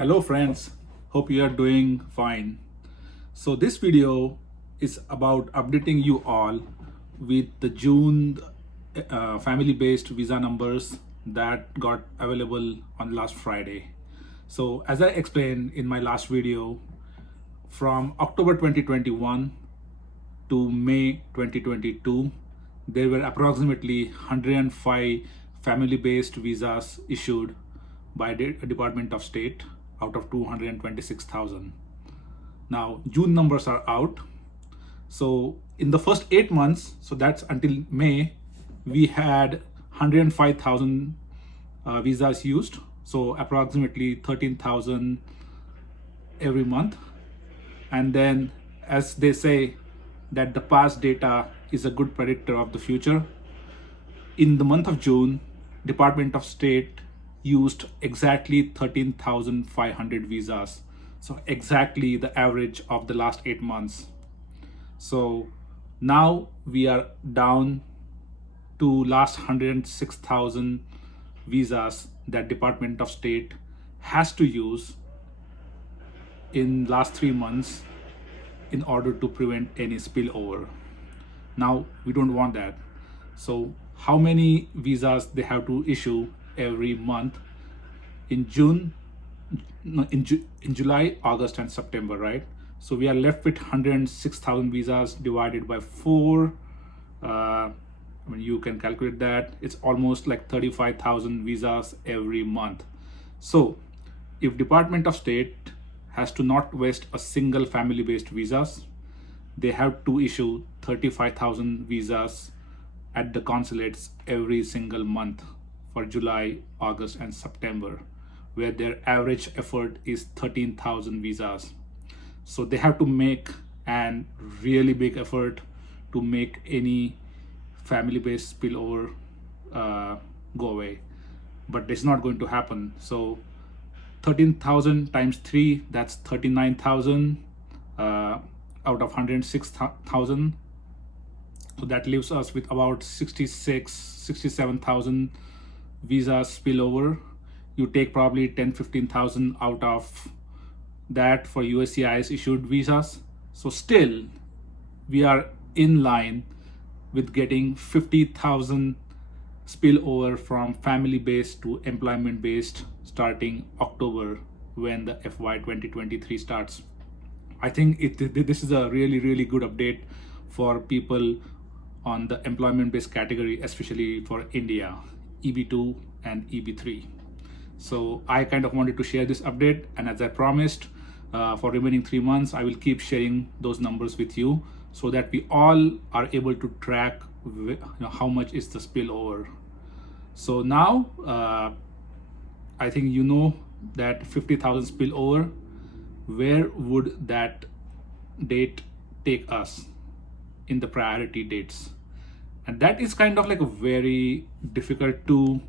Hello friends, hope you are doing fine. So this video is about updating you all with the June family-based visa numbers that got available on last Friday. So as I explained in my last video, from October 2021 to May 2022, there were approximately 105 family-based visas issued by the Department of State out of 226,000. Now, June numbers are out. So in the first 8 months, so that's until May, we had 105,000 visas used. So approximately 13,000 every month. And then, as they say, that the past data is a good predictor of the future. In the month of June, Department of State used exactly 13,500 visas. So exactly the average of the last 8 months. So now we are down to last 106,000 visas that Department of State has to use in last 3 months in order to prevent any spillover. Now we don't want that. So how many visas they have to issue every month in June, in July, August, and September, right? So we are left with 106,000 visas divided by 4. You can calculate that. It's almost like 35,000 visas every month. So if Department of State has to not waste a single family-based visas, they have to issue 35,000 visas at the consulates every single month for July, August, and September, where their average effort is 13,000 visas. So they have to make an really big effort to make any family-based spillover go away. But it's not going to happen. So 13,000 times 3, that's 39,000 out of 106,000. So that leaves us with about 67,000 visas spillover. You take probably 15,000 out of that for USCIS issued visas. So still we are in line with getting 50,000 spillover from family-based to employment-based starting October when the FY 2023 starts. I think this is a really good update for people on the employment-based category, especially for India, EB2 and EB3. So I kind of wanted to share this update, and as I promised, for remaining 3 months, I will keep sharing those numbers with you so that we all are able to track how much is the spillover. So now I think you know that 50,000 spillover. Where would that date take us in the priority dates? And that is kind of like a very difficult to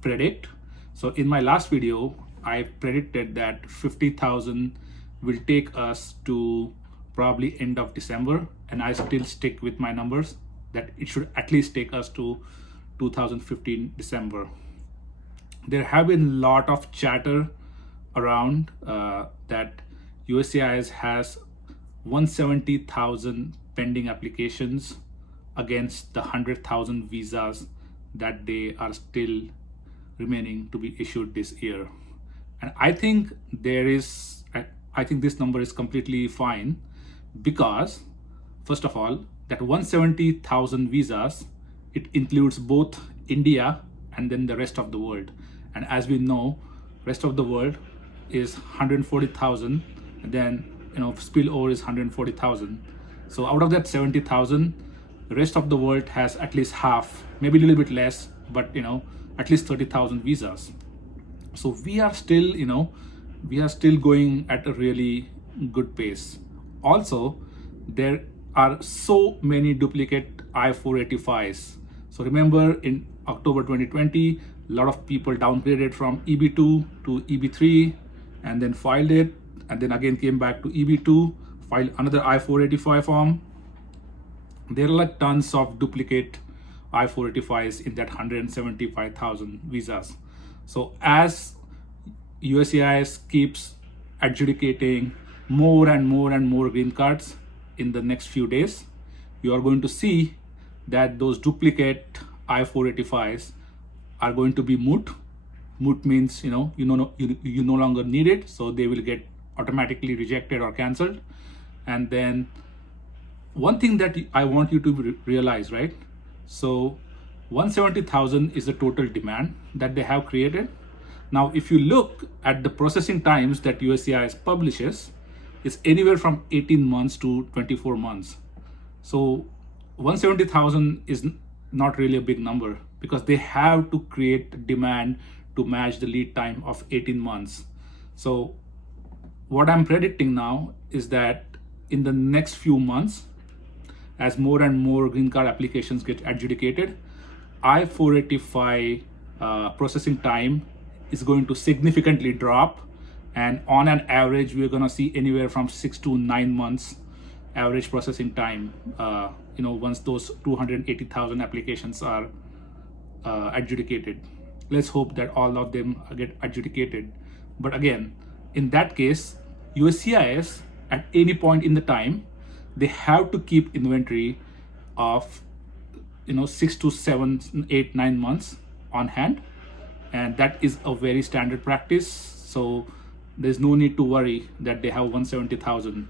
predict. So in my last video, I predicted that 50,000 will take us to probably end of December, and I still stick with my numbers that it should at least take us to 2015 December. There have been a lot of chatter around that USCIS has 170,000 pending applications against the 100,000 visas that they are still remaining to be issued this year. And I think this number is completely fine because, first of all, that 170,000 visas, it includes both India and then the rest of the world. And as we know, rest of the world is 140,000, and then spillover is 140,000. So out of that 70,000, the rest of the world has at least half, maybe a little bit less, but at least 30,000 visas. So we are still going at a really good pace. Also, there are so many duplicate I-485s. So remember, in October 2020, a lot of people downgraded from EB2 to EB3 and then filed it, and then again came back to EB2, filed another I-485 form. There are like tons of duplicate I-485s in that 175,000 visas. So as USCIS keeps adjudicating more and more and more green cards in the next few days, you are going to see that those duplicate I-485s are going to be moot. Moot means you no longer need it, so they will get automatically rejected or cancelled. And then one thing that I want you to realize, right? So 170,000 is the total demand that they have created. Now, if you look at the processing times that USCIS publishes, it's anywhere from 18 months to 24 months. So 170,000 is not really a big number because they have to create demand to match the lead time of 18 months. So what I'm predicting now is that in the next few months, as more and more green card applications get adjudicated, I-485 processing time is going to significantly drop, and on an average we're going to see anywhere from 6 to 9 months average processing time once those 280,000 applications are adjudicated. Let's hope that all of them get adjudicated. But again, in that case, USCIS at any point in the time, they have to keep inventory of 6 to 7, 8, 9 months on hand, and that is a very standard practice. So there's no need to worry that they have 170,000.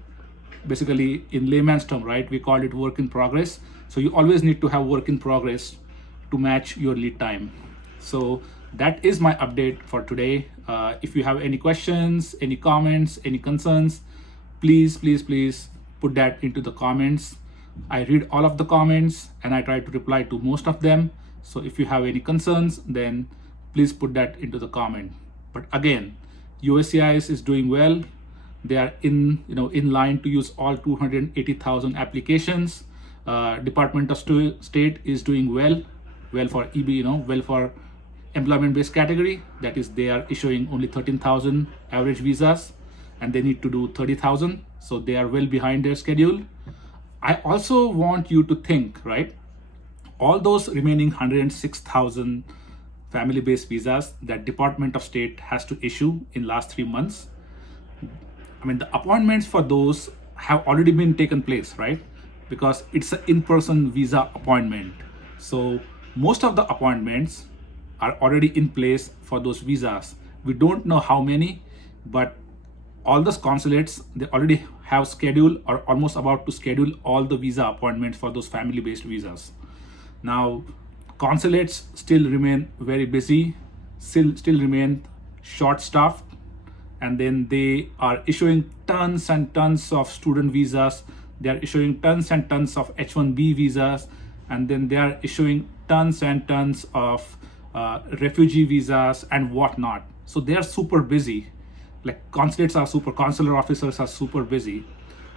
Basically, in layman's term, right, we call it work in progress. So you always need to have work in progress to match your lead time. So that is my update for today. If you have any questions, any comments, any concerns, please put that into the comments. I read all of the comments and I try to reply to most of them. So if you have any concerns, then please put that into the comment. But again, USCIS is doing well. They are in line to use all 280,000 applications. Department of State is doing well for EB, well for employment-based category. That is, they are issuing only 13,000 average visas, and they need to do 30,000. So they are well behind their schedule. I also want you to think, right? All those remaining 106,000 family-based visas that Department of State has to issue in last 3 months. I mean, the appointments for those have already been taken place, right? Because it's an in-person visa appointment. So most of the appointments are already in place for those visas. We don't know how many, but all the consulates, they already have scheduled or almost about to schedule all the visa appointments for those family-based visas. Now, consulates still remain very busy, still remain short-staffed, and then they are issuing tons and tons of student visas. They are issuing tons and tons of H-1B visas, and then they are issuing tons and tons of refugee visas and whatnot. So they are super busy. Like consular officers are super busy.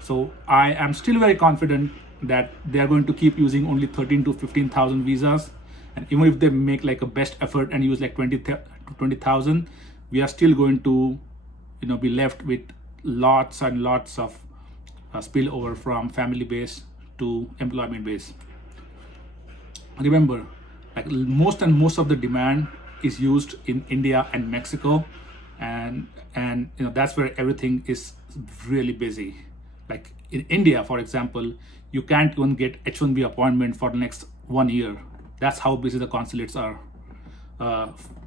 So I am still very confident that they are going to keep using only 13 to 15,000 visas. And even if they make like a best effort and use like 20,000, we are still going to be left with lots and lots of spillover from family-based to employment-based. Remember, like most of the demand is used in India and Mexico, and that's where everything is really busy. Like in India, for example, you can't even get H-1B appointment for the next 1 year. That's how busy the consulates are.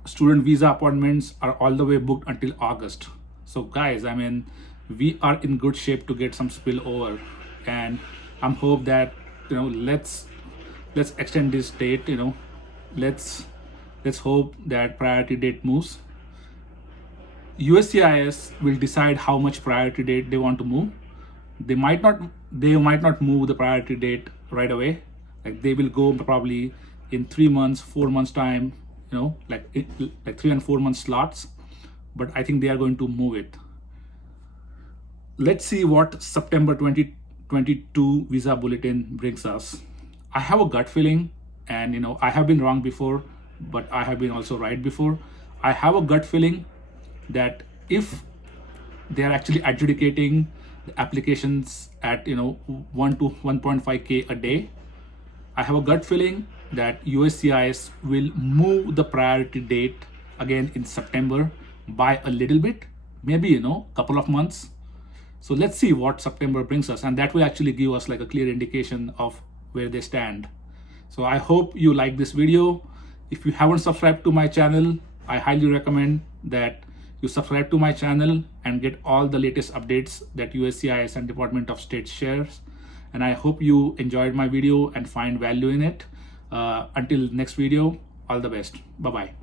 Student visa appointments are all the way booked until August. So guys, I mean, we are in good shape to get some spillover, and I'm hope that let's extend this date. Let's hope that priority date moves. USCIS will decide how much priority date they want to move. They might not move the priority date right away. Like they will go probably in 3 months, 4 months time, like 3 and 4 month slots. But I think they are going to move it. Let's see what September 2022 visa bulletin brings us. I have a gut feeling, and I have been wrong before, but I have been also right before. I have a gut feeling that if they are actually adjudicating the applications at 1 to 1.5K a day, I have a gut feeling that USCIS will move the priority date again in September by a little bit, maybe, couple of months. So let's see what September brings us, and that will actually give us like a clear indication of where they stand. So I hope you like this video. If you haven't subscribed to my channel, I highly recommend that you subscribe to my channel and get all the latest updates that USCIS and Department of State shares. And I hope you enjoyed my video and find value in it. Until next video, all the best. Bye-bye.